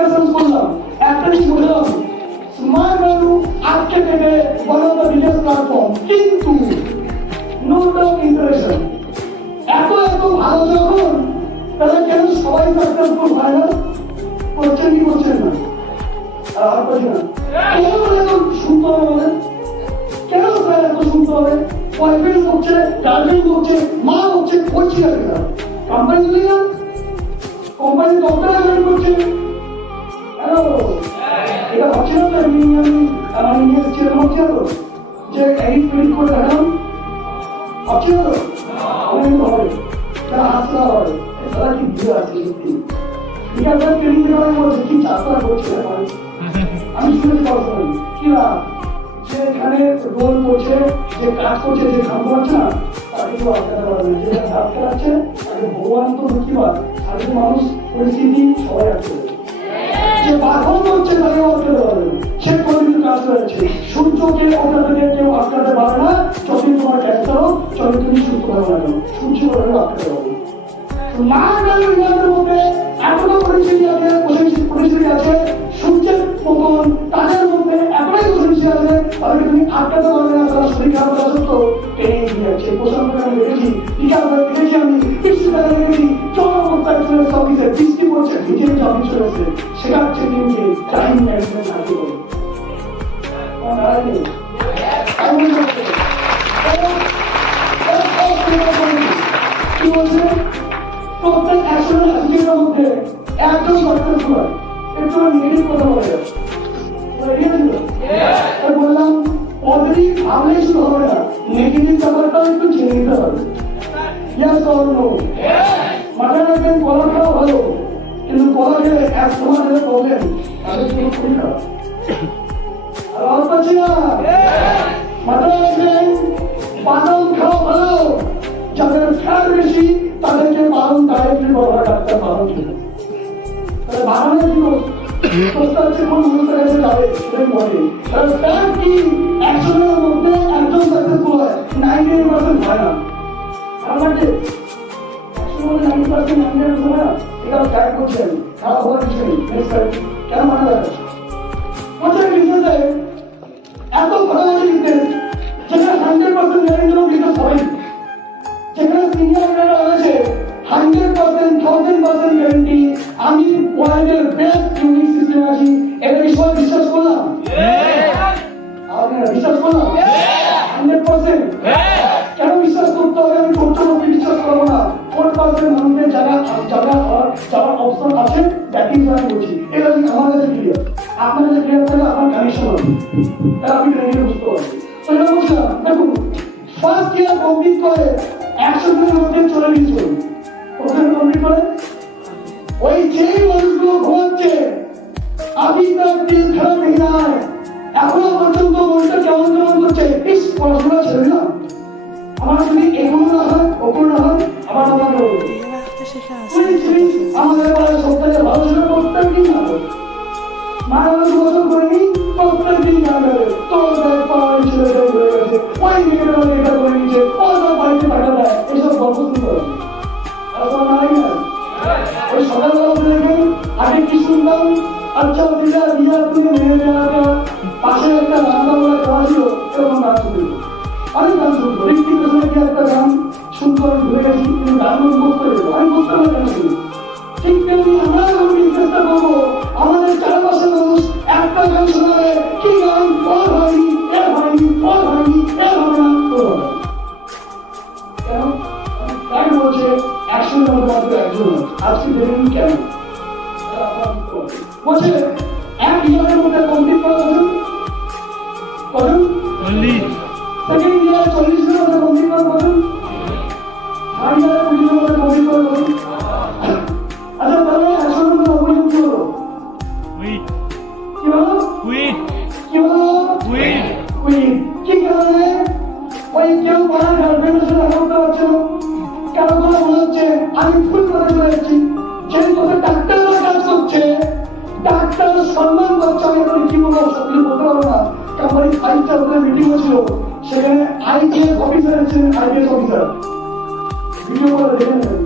Discussion করলাম, একটা জিনিস বললাম, স্মার্ট ভ্যালু আজকে থেকে one of the biggest platform, কিন্তু নো ডাউট ইন্টারেকশন এত ভালো যখন, তাহলে কেন সবাই সাকসেসফুল হয় না? করছেন কি করছেন না? আর করছি না কেন এত শুনতে হবে বলেন? কেন স্যার এত শুনতে হবে? বয়ফ্রেন্ড হচ্ছে, গার্লফ্রেন্ড হচ্ছে, মা হচ্ছে, করছি না কেন? কোম্পানি দিলি না, কোম্পানি দপ্তরে জয়েন করছে। হ্যালো, এটা ভাবছি না তো আমি নিয়ে এসেছি, ভাবছি না তো যে এডিট ফেডিট করে দেখালাম, ভাবছি না তো অনেক হবে, তারা হাসলা হবে, তারা কি ভিড় আছে সত্যি। ঠিক আছে, ট্রেনিং দেওয়া বলছে কি যাত্রা করছে আমি শুনেছি পড়াশোনা কি না, সে এখানে রোল করছে, যে কাজ করছে, যে কাম করছে না, তাকে কেউ আটকাতে পারবে না। যেটা কাজ করাচ্ছে তাকে ভগবান তো কি হয়, সাধারণ মানুষ পরিস্থিতি সবাই আটকে দেবে। যে বাধন করছে তাকে আটকাতে পারবে না, সে কোনদিন কাজ করেছে। সূর্যকে ওটা থেকে কেউ আটকাতে পারবে না, যতদিন তোমার ক্যান্সার হোক, যতদিন তুমি সুস্থ হবে না কেন, সূর্য ওটাকে আটকাতে পারবে। মা কালের মধ্যে এখনো পরিস্থিতি আছে, সূর্যের মতন তাদের মধ্যে এতটাই পরিস্থিতি আছে, তাদেরকে তুমি আটকাতে পারবে না। তারা শরীর খারাপ করা সত্ত্বেও টেনে নিয়ে যাচ্ছে। প্রশান্ত আমি দেখেছি, দেখেছি আমি বৃষ্টিতে দেখেছি, জনঅবস্থায় চলে এসে অফিসে বৃষ্টি পড়ছে, ভিজে অফিস চলে এসে শেখাচ্ছে কিন্তু টাইম ম্যানেজমেন্ট থাকতে পারে কি বলছে, প্রত্যেক অ্যাকশনের অ্যাটিটিউডের মধ্যে একজন সাকসেসফুল হয়। একটু নেগেটিভ কথা বলা যায়, বললাম পজিটিভ ভাবলেই শুধু হবে না, নেগেটিভ ব্যাপারটাও একটু জেনে নিতে হবে। Yes or no? মাঝে রাখবেন কলা খাওয়া ভালো, কিন্তু কলা খেলে এক সময় ধরে প্রবলেম, তাদের জন্য খুবই খারাপ। আর অল্প পাচ্ছি না, মাঝে রাখবেন বাদাম খাওয়া ভালো, যাদের ফ্যাট বেশি তাদেরকে বারণ ডায়েটের ব্যবহার ডাক্তার বারণ ছিল। তাহলে বারণের কি প্রস্তাব হচ্ছে কোন মানুষের কাছে যাবে সেটাই বলে। ফ্যাট কি একজনের মধ্যে একজন সাকসেসফুল হয়, 99% হয় না। আমাকে 90% হয় না, এটা গাইড করছি আমি, খারাপ হওয়ার কিছু নেই। কেন মানে বলছে বিজনেসে এত ভালো বিজনেস যেখানে 100% গ্যারেন্টি বিজনেস হয়, যেখানে সিনিয়ররা রয়েছে 100% 1000% গ্যারেন্টি, আমি ওয়ার্ল্ডের বেস্ট ইউনিক সিস্টেম আছি, এটা সবাই বিশ্বাস করলাম? আপনারা বিশ্বাস করলাম? 100% কেন বিশ্বাস করতে হবে? আমি প্রত্যেককে বিশ্বাস করবো না। 4% মানুষের যারা অপশন আছে দ্যাট ইজ আমি বলছি, এটা যদি আমার কাছে ক্লিয়ার, আপনার কাছে ক্লিয়ার থাকলে আপনার কানেকশন হবে, তাহলে আপনি ট্রেনিংয়ে বুঝতে পারবেন। তো এটা বলছিলাম, দেখুন ফার্স্ট ইয়ার কমপ্লিট করে 100 দিনের মধ্যে চলে গেছিল, ওখানে কমপ্লিট করে ওই যেই মানুষগুলো ঘুমাচ্ছে আমি তার দিল খারাপ নেই নাই, এখনো পর্যন্ত মনটা কেমন কেমন করছে, ইস পড়াশোনা ছেড়ে দিলাম, আমার যদি এগুলো না হয় ওগুলো না হয় আবার আমাদের আমাদের পাড়ায় সপ্তাহে ভালো ছিল, প্রত্যেক দিন হবে মায়ের বছর করিনি, প্রত্যেক দিন যাবে তোর পাড়ায় ছেলেটা ঘুরে গেছে, ওই মেয়েটা এটা করে নিচ্ছে, ওই বাড়িতে টাকা দেয়, এইসব গল্প শুনতে হবে। ওই সকালবেলা দেখবেন আগে কি শুনতাম, আচ্ছা দিদা দিয়া তুমি মেয়ে দেওয়া, পাশে একটা রান্না বলা খাওয়া ছিল, এরকম গান শুনতে অনেক গান শুনতো। ঋত্বিক রোশনের কি একটা গান শুনতে আমি ভুলে গেছি, কিন্তু গান বুঝতে পেরেছি, আমি বুঝতে পারি কেন শুনি। ঠিক তেমনি আমরা যখন চেষ্টা করবো আমাদের চারপাশের মানুষ একটা গান শোনাবে, কি গান, ওর হয়নি, এর হয়নি, ওর হয়নি, এর হবে না, ওর হবে কেন? তাই বলছে একশনের মধ্যে মাত্র একজন, আজকে দেখেন কেন বলছে এক ইয়ারের মধ্যে কমপ্লিট করা কজন, সেকেন্ড ইয়ার 40 দিনের মধ্যে কমপ্লিট করা কজন, থার্ড ইয়ারে 20 দিনের মধ্যে কমপ্লিট করা কজন। আচ্ছা তাহলে 100 মধ্যে 90 জন কি হলো? কি হলো? কি হলো? কি কারণে? ওই কেউ পাড়ার গার্লফ্রেন্ডের সাথে দেখা করতে পারছে না, কারো কথা মনে হচ্ছে আমি ভুল করে চলে যাচ্ছি, যেই কথা ডাক্তাররা কাজ করছে, ডাক্তার সম্মান করছে, আমি এখন কি বলবো সত্যি বলতে পারবো না। কোম্পানি 5টা মিটিং হয়েছিল, সেখানে আইপিএস অফিসার ছিলেন, আইপিএস অফিসার ভিডিও করে দেখে নেবেন।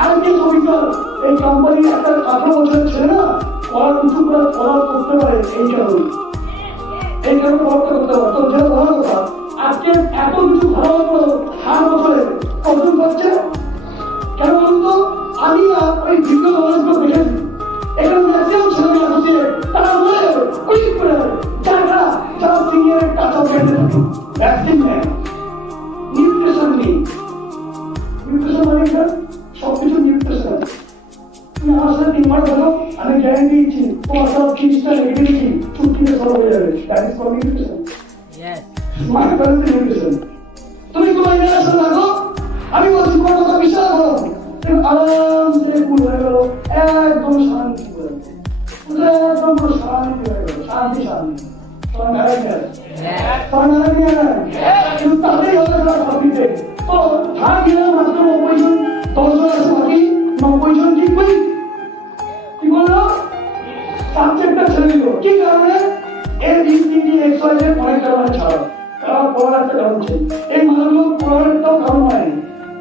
আইপিএস অফিসার এই কোম্পানি একটা 18 বছরের ছেলে না পড়ার উঁচু করে পড়া করতে পারে এই কারণে পড়াটা করতে পারে। তো যেটা ভালো কথা, আজকে এত কিছু ভালো ভালো 8 বছরে কজন পাচ্ছে কেন বলুন তো? আমি ওই দীর্ঘ নলেজগুলো দেখেছি। এখানে ম্যাক্সিমাম ছেলেমেয়ে আসছে, তারা বলে কুইক করে যারা সিনিয়র কাঁচা খেতে থাকে, ভ্যাকসিন নেয়, নিউট্রিশন নেই। নিউট্রিশন মানে সবকিছু নিউট্রিশন আছে। তুমি আমার সাথে 3 মাস হলো, আমি গ্যারান্টি দিচ্ছি তোমার সব 30টা নেগেটিভিটি চুক্তিতে সলভ হয়ে যাবে। That is called nutrition. Smart parent nutrition. তুমি তোমার জেনারেশন লাগো, আমি বলছি তোমার কথা বিশ্বাস করো, আরামসে কুল হয়ে গেল, একদম শান্তি হয়ে গেল, একদম পুরো শান্তি হয়ে গেল, শান্তি শান্তি। তোমার ম্যারেজ কিন্তু তাদের হলে তারা ভাবিতে তো থার্ড ইয়ার মাত্র 90 জন, 10 জন আছে, বাকি 90 জন ঠিক বই কি বললো সাবজেক্টটা ছেড়ে দিল। কি কারণে? এর ইনটিটি এক্সাইজের অনেক কারণে ছাড়া, তারা পড়ার একটা কারণ ছিল। এই মানুষগুলো পড়ার একটাও কারণ হয়নি,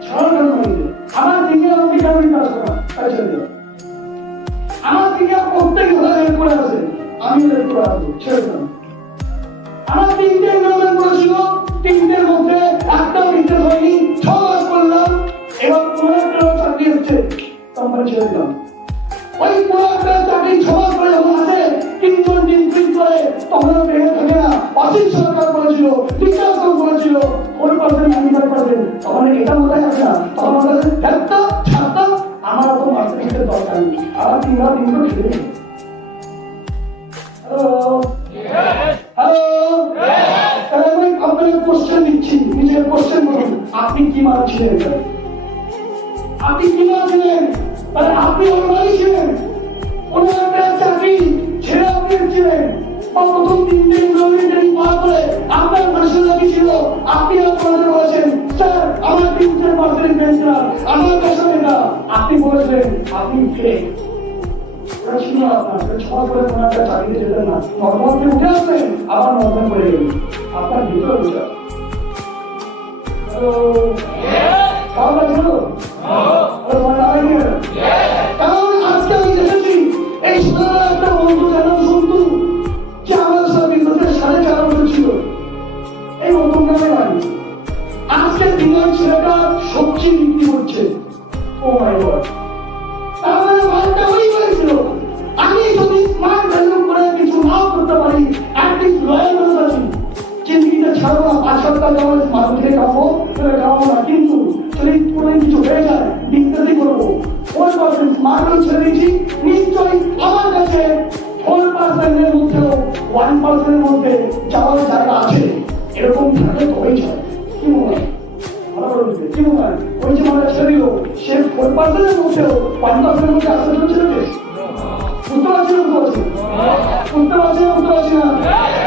ছাড়ার কারণ হয়নি। আমার দিকে আমাকে কারণ কাজ করা তাই ছেড়ে দিল। আমার দিকে প্রত্যেক ঘরে রেড করে আছে, আমি রেড করে আসবো, ছেড়ে দিলাম। আমার 3টে এক্সাম করেছিল, 3টের মধ্যে একটা বিশেষ হয়নি, 6 মাস করলাম, এবার 15টা চাকরি হচ্ছে, কোম্পানি ছেড়ে দিলাম। ওই 15টা চাকরি 6 মাস করে যখন আসে, 3 জন ডিসপ্লিন করে, তখন বেড়ে থাকে না। অসিত সরকার করেছিল, বিকাশ করেছিল, 4% 95%, তখন এটা কোথায় আছে না, তখন আমাদের একটা ছাড়তা আমার অত মার্কেটের দরকার নেই, আমার 3 মাস 3 করে খেলে কোশ্চেন দিচ্ছি, নিজের কোশ্চেন করুন, আপনি কি মানছিলেন? আপনি কি মানছিলেন? তাহলে আপনি অনুমানী ছিলেন, ওনার চাকরি ছেড়ে আপনি ছিলেন, প্রথম 3 দিন ট্রেনিং পাওয়ার পরে আপনার ন্যাশনালিটি ছিল, আপনি আপনাদের বলেছেন স্যার আমার 3% পেনশনার, আমার কাছে না, আপনি বলেছিলেন আপনি ফেক। ছিল আপনার 6 করে ওনার চাকরিতে যেতেন না, নর্মালকে উঠে আসবেন, আবার নর্মাল করে গেলেন, আপনার ভিতরে বুঝা কারণ আজকে আমি দেখেছি এই সাধারণ একটা বন্ধু যেন শুনতু যে আমাদের সাথে বিদ্যুতের 4.5 বছর ছিল, এই নতুন গ্রামে বাড়ি, আজকে দিনের ছেলেটা সবজি বিক্রি করছে। ও মাই গড, তাহলে মালটা ওই হয়েছিল। আমি যদি স্মার্ট ভ্যালু করে কিছু নাও করতে পারি, অ্যাটলিস্ট লয়াল হতে আছি, জিন্দিগিতে ছাড়বো না, 5 সপ্তাহ যেমন মানুষ থেকে খাবো না, কিন্তু যদি কোনো কিছু হয়ে যায় ডিসকাসই করবো। 4% স্মার্ট ভ্যালু ছেড়ে দিচ্ছি, নিশ্চয়ই আমার কাছে 4% এর মধ্যেও 1% এর মধ্যে যাওয়ার জায়গা আছে, এরকম থাকে তো হয়ে যায়। কি মনে হয়? কি মনে হয়? ওই যে মানুষ ছেড়ে দিল, সে 4% এর মধ্যেও 1% এর মধ্যে আসতে ছেড়েছে। বুঝতে পারছি না, বুঝতে পারছি না।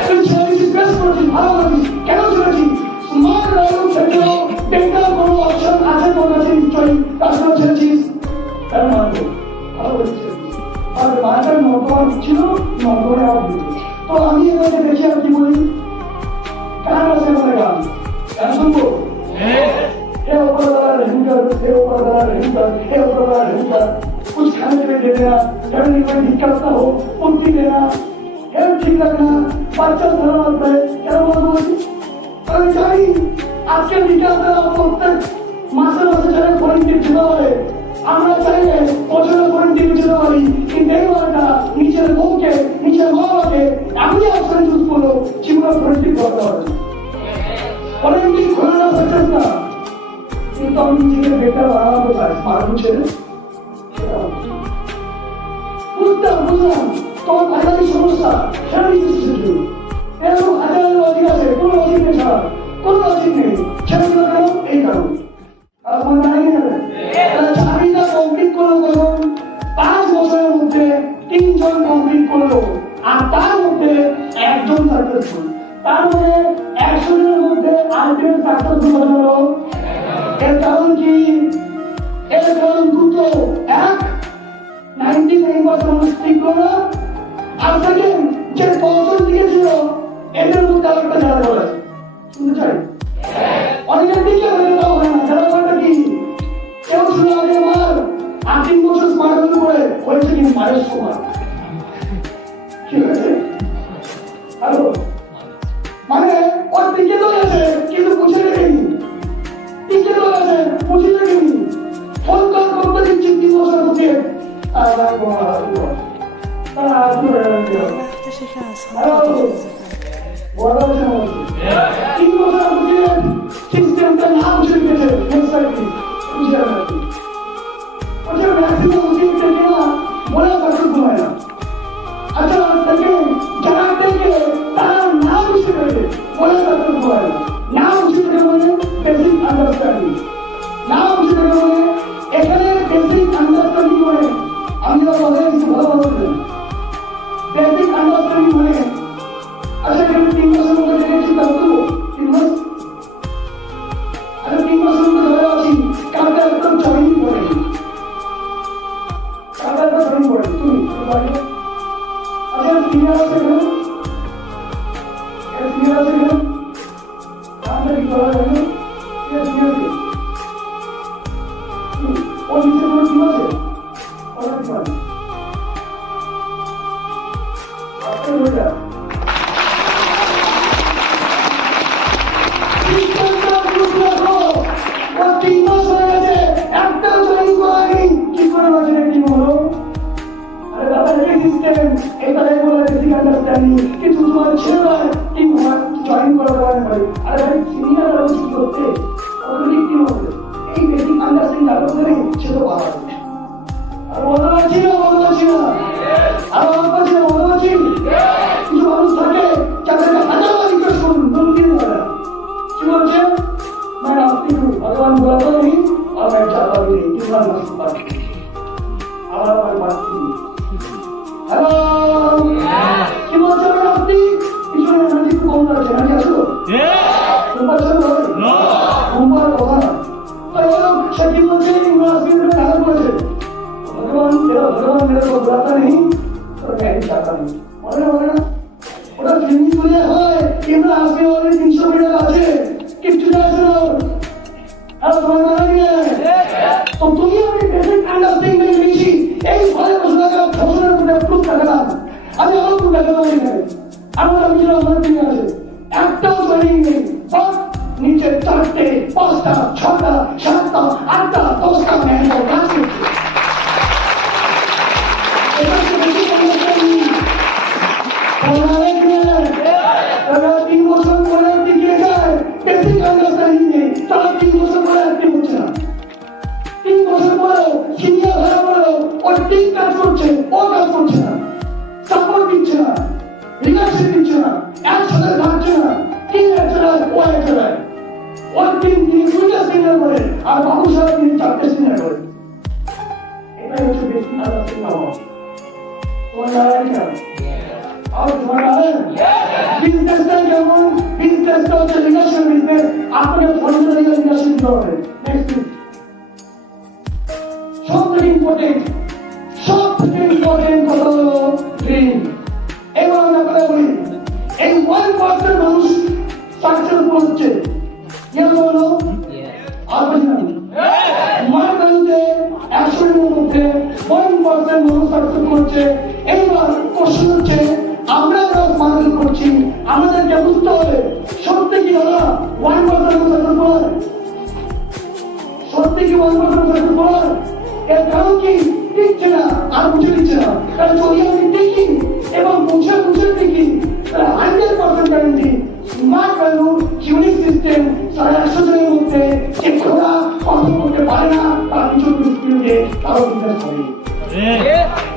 তুই ছেড়ে দিচ্ছিস, বেশ করেছিস, ভালো করেছিস, কেন ছেড়েছিস? স্মার্ট ভ্যালু ছেড়েও বেকার কোনো অপশন আছে তোর কাছে, নিশ্চয়ই তার জন্য ছেড়েছিস। কেন মানবো? ভালো করেছিস। আর মায়ের নর্দমান ছিল, নর্দমানে আমার দিত। তো আমি এখানে দেখি আর কি বলি, গান আছে আমাদের গান শুনবো। हे ऊपर वाला रहम कर, हे ऊपर वाला रहम कर, हे ऊपर वाला रहम कर, कुछ खाने में दे देना, घर में कोई दिक्कत ना हो उनकी देना, हेल्थ ठीक रखना, बच्चा सलामत रहे। क्या बोलूं আমি জানি আজকে বিকাশে প্রত্যেক মাসে মাসে যারা ভলেন্টিয়ার দিতে পারে, আমরা চাইলে বছরে ভলেন্টিয়ার দিতে পারি, কিন্তু এই ওয়ার্ডটা নিজের বউকে, নিজের মা বাবাকে এমনই অপশন চুজ করলো জীবনে ভলেন্টিয়ার করতে পারে। ভলেন্টিয়ার করে না সাকসেস না, কিন্তু আমি নিজেকে বেটার বানানো চাই, মানুষ ছেড়ে বুঝলাম তোমার পারিবারিক সমস্যা, সেটা দিচ্ছি এরকম হাজার লজিক আছে, কোনো লজিক নেই, ছাড়া কোনো লজিক নেই, ছেড়ে দিল কেন? এই কারণ আমার জানি না। চাকরিটা কমপ্লিট করলো কখন? 5 বছরের মধ্যে 3 জন কমপ্লিট করলো, আর তার মধ্যে 1 জন সাকসেসফুল, তার মানে 100 জনের মধ্যে আলটিমেট সাকসেসফুল হলো। এর কারণ কি? এর কারণ দুটো, এক 99% মানুষ টিকলো না, আর সেকেন্ড যে 10 দিয়েছিল এদের মধ্যে আরেকটা যারা বলে শুনতে চাই, অনেকের দিকে হয়ে যাওয়া হয় না, যারা বলটা কি কেউ শুনে আগে আমার 3 বছর স্মার্ট ভ্যালু করে হয়েছে কিন্তু মায়ের সময় কি হয়েছে? হ্যালো, মানে ওর টিকে তো গেছে কিন্তু বুঝে রেখেনি, টিকে তো গেছে বুঝে রেখেনি, ফোন কল করতে দিচ্ছি 3 বছর বুঝে সিস্টেমটা না বুঝে গেছে ম্যাক্সিমাম সিস্টেম না বলে সাকসেসফুল হয় না। আচ্ছা দেখে যারা দেখে তারা না বুঝতে পেরেছে বলে সাকসেসফুল হয় না। না বুঝতে পেরে মানে বেসিক আন্ডারস্ট্যান্ডিং, না বুঝতে পেরে মানে এখানে বেসিক আন্ডারস্ট্যান্ডিং মানে আমি বলে কিছু ভালো ভালো বলবেন। বেসিক আন্ডারস্ট্যান্ডিং মানে আচ্ছা এখানে 3 বছর মধ্যে দেখেছি তা করবো 3 মাস, আচ্ছা 3 বছর মধ্যে ধরে আছি কারটা একদম জয়েনিং করেনি, কারটা একদম জয়েনিং করেনি তুমি বাইরে। আচ্ছা সিনিয়র আছে এখানে, সিনিয়র আছে এখানে আপনার কি বলা যাবে? সিনিয়র কে ও নিচে কোনো টিম আছে? ওরা কি পারে আপনার ওইটা भगवान बुलाता नहीं और मैं चाहता भी नहीं, कितना मस्त बात हमारा बात हेलो কি বলছেন আপনি? পিছনে এনার্জি কম লাগছে, এনার্জি আসলো তোমার সাথে না তোমার কথা না সে কি বলছে? ইংরেজি में कहा बोले भगवान मेरे को बुलाता नहीं और मैं भी चाहता नहीं মানে না ওটা ট্রেনিং করে হয় কিন্তু আসবে ওই 300 মিটার আছে কিছু আছে না আর তোমার মারা গিয়ে তো তুমি আমি বেসিক আন্ডারস্ট্যান্ডিং में বেশি এই ভয়ে বসে থাকা ফসলের উপরে প্রুফ টাকা আমি আরো প্রুফ টাকা দেবো এখানে আমার আমি আমার দিন আছে একটাও ট্রেনিং নেই বাট নিচে 4টে 5টা 6টা 7টা 8টা 10টা মেহনত কাজ করছে এটা তো বেশি আন্ডারস্ট্যান্ডিং তারা 3 বছর পরে টিকে যায় বেসিক আন্ডারস্ট্যান্ডিং নেই তারা 3 বছর পরে অ্যাক্টিভ হচ্ছে না 3 বছর পরে সিনিয়র হয়ে বলো ওর টিম কাজ করছে ও কাজ করছে না সাপোর্ট দিচ্ছে না লিডারশিপ দিচ্ছে না একসাথে থাকছে না টিম একসাথে ও একসাথে ওর টিম নিয়ে 2টা সিনিয়র করে আর বাবু সাহেব নিয়ে 4টে সিনিয়র করে এটাই হচ্ছে বেসিক আন্ডারস্ট্যান্ডিং হওয়া তোমার লাগা और तुम्हारा है बिजनेस का केवल बिजनेस का लीडरशिप बिजनेस आपने फॉर्मूला लीडरशिप दिया है नेक्स्ट सबसे इम्पोर्टेंट কথা হলো ড্রিম এবার আমরা কথা বলি এই 1% মানুষ সাকসেসফুল হচ্ছে ইয়া বলো আর বলি না মার ভ্যালুতে 100 এর মধ্যে 1% মানুষ সাকসেসফুল হচ্ছে এইবার কোশ্চেন হচ্ছে আমরা মানুষ করছি আমাদেরকে বুঝতে হবে সত্যি কি দাদা 1% সাকসেসফুল সত্যি কি 1% সাকসেসফুল এর কারণ কি দিচ্ছে না আর বুঝে দিচ্ছে না কারণ যদি আমি দেখি এবং বুঝে দেখি 100% guarantee smart value unique system 150 জনের মধ্যে যে খোলা কথা করতে পারে না তার কিছু স্কিলকে আরো বিকাশ হবে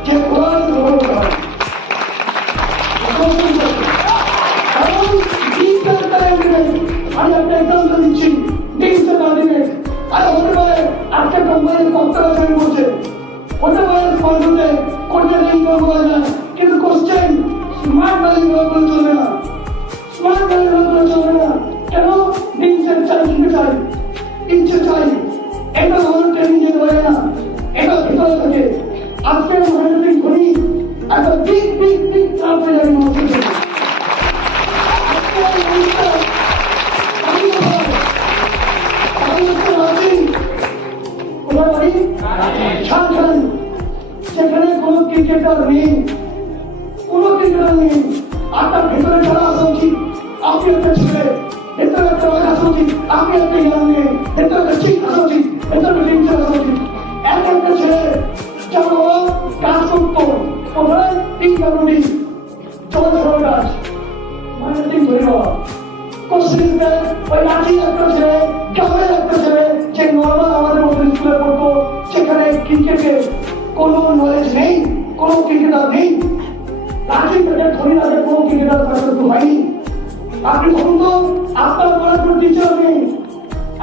যে খোলা করতে পারে আমি একটা এক্সাম্পল দিচ্ছি ডিজিটাল আর্টিফিশিয়াল আর হতে পারে একটা কোম্পানির কম্পিউটার জয়েন করছে হতে পারে স্পন্সরতে করতে নেই করা যায় কিন্তু কোশ্চেন স্মার্ট ভ্যালু ব্যবহার চলবে না স্মার্ট ভ্যালু ব্যবহার চলবে না কেন ডিজিটাল চাই কি চাই ইচ্ছে চাই এটা হলো ট্রেনিং এর হয় না এটা ভিতরে থাকে আজকে মহানবী করি একটা বিগ চাপ হয়ে যাবে মানুষের জন্য সেখানে কোন ক্রিকেটার নেই কোন ক্রিকেটার আপনি একটা ছেলে, ভেতরে একটা রাখা উচিত, আপনি একটা ইয়াং মেয়ে, ভেতরে একটা ঠিক আসা উচিত, ভেতরে একটা টিচার আসা উচিত। এক একটা ছেলে যেমন ওরা কাজ করতো, কোথায় পিডব্লিউডি চলাচলের কাজ, মানে ঠিক ধরে নেওয়া। কোশ্চেন দেয় ওই লাঠির একটা ছেলে, গ্রামের একটা ছেলে, যে নর্মাল আমাদের মতো স্কুলে পড়তো, সেখানে ক্রিকেটের কোনো নলেজ নেই, কোনো ক্রিকেটার নেই, লাঠি পেটে ধরে রাখে কোনো ক্রিকেটার সাকসেসফুল হয়নি। আপনি বলুন তো, আপনার ঘরে কোনো টিচার নেই,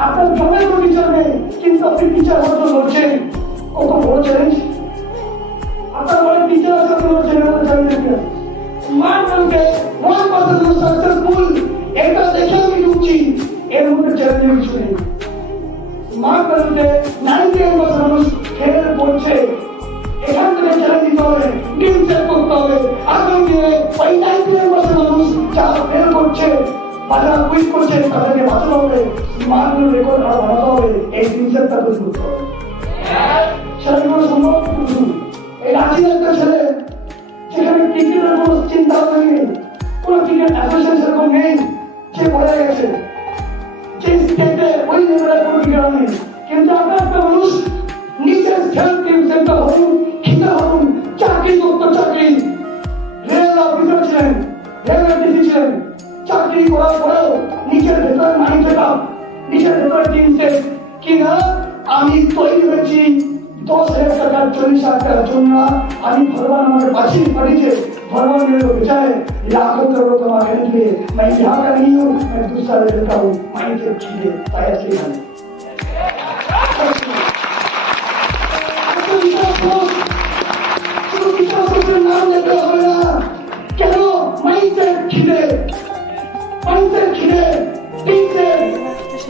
আপনার গ্রামে কোনো টিচার নেই, কিন্তু আপনি টিচার অর্জন করছেন, কত বড় চ্যালেঞ্জ। আপনার ঘরে টিচার আছে, আপনি চ্যালেঞ্জ মানকে 1% সাকসেসফুল, এটা দেখে আমি ঢুকছি, এর মধ্যে চ্যালেঞ্জ কিছু নেই। স্মার্ট ভ্যালুতে 98% মানুষ ফেল করছে, এখান থেকে চ্যালেঞ্জ দিতে হবে, ডিম সেট করতে হবে। আগামী দিনে ওই 98% মানুষ যারা ফেল করছে বা যারা কুইট করছে তাদেরকে বাঁচাতে হবে, স্মার্ট ভ্যালু রেকর্ড আরো বাড়াতে হবে, এই ডিম সেটটা তৈরি করতে হবে। সেটা কি করে সম্ভব? এই রাঁচির একটা ছেলে, সেখানে ক্রিকেটের কোনো চিন্তা নেই, কোনো ক্রিকেট অ্যাসোসিয়েশন সেরকম নেই, সে পড়ে গেছে, যে স্টেটে ওই লেভেলের কোনো ক্রিকেটার নেই, কিন্তু আপনার একটা মানুষ নিজের সেলফ টিম সেন্টার হন, খিদে হন, চাকরি করতো, চাকরি রেল অফিসার ছিলেন, রেল এডিসি ছিলেন, চাকরি করার পরেও নিজের ভেতরে মাইন্ড সেট আপ, নিজের ভেতরে টিম সেট, কিনা আমি তৈরি হয়েছি 10,000 টাকা 40,000 টাকার জন্য। আমি भगवान আমাকে पाठिए, भगवान मेरे को बचाए, लाखों करोड़ों कमा के लिए मैं यहाँ का नहीं हूँ, मैं दूसरा लेवल का हूँ, माइंड सेट कीजिए, शायद से हम नाम लेते हो ना, क्या माइंड सेट कीजिए, ठीक से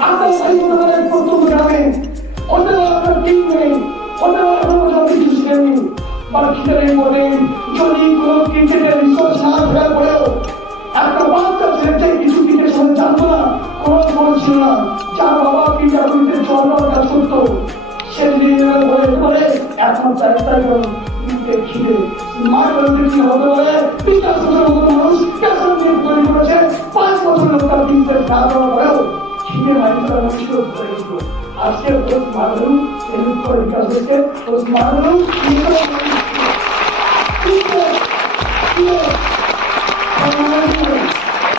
आपका सही बताने को तुम जाने, उधर आपका टीम में, उधर आपका जो भी चीज़ नहीं, बाकी करें बोले, जो नहीं करो क्रिकेट रिसोर्स ना भरा पड़े हो, आपका बात का चलते किसी क्रिकेट समझ जानते ना, कौन सीना, चार बाबा की क्या क्रिकेट चौड़ा का सुनतो, शेरनी में बोले, ऐसा चाहता है क्रिकेट खिले, मार बोलते कि होते बोले, पिता सोचो होते मानुष, कैसा क्रिकेट बोले बच्चे, 5 बच्चों लोग का टीम से ज़्यादा बड़े हो, खिले माइंड का मुश्किल होता है इसको, आज के दोस्त मालूम, सेलिब्रेट को विकास करके, दोस्त मालूम, ठीक है,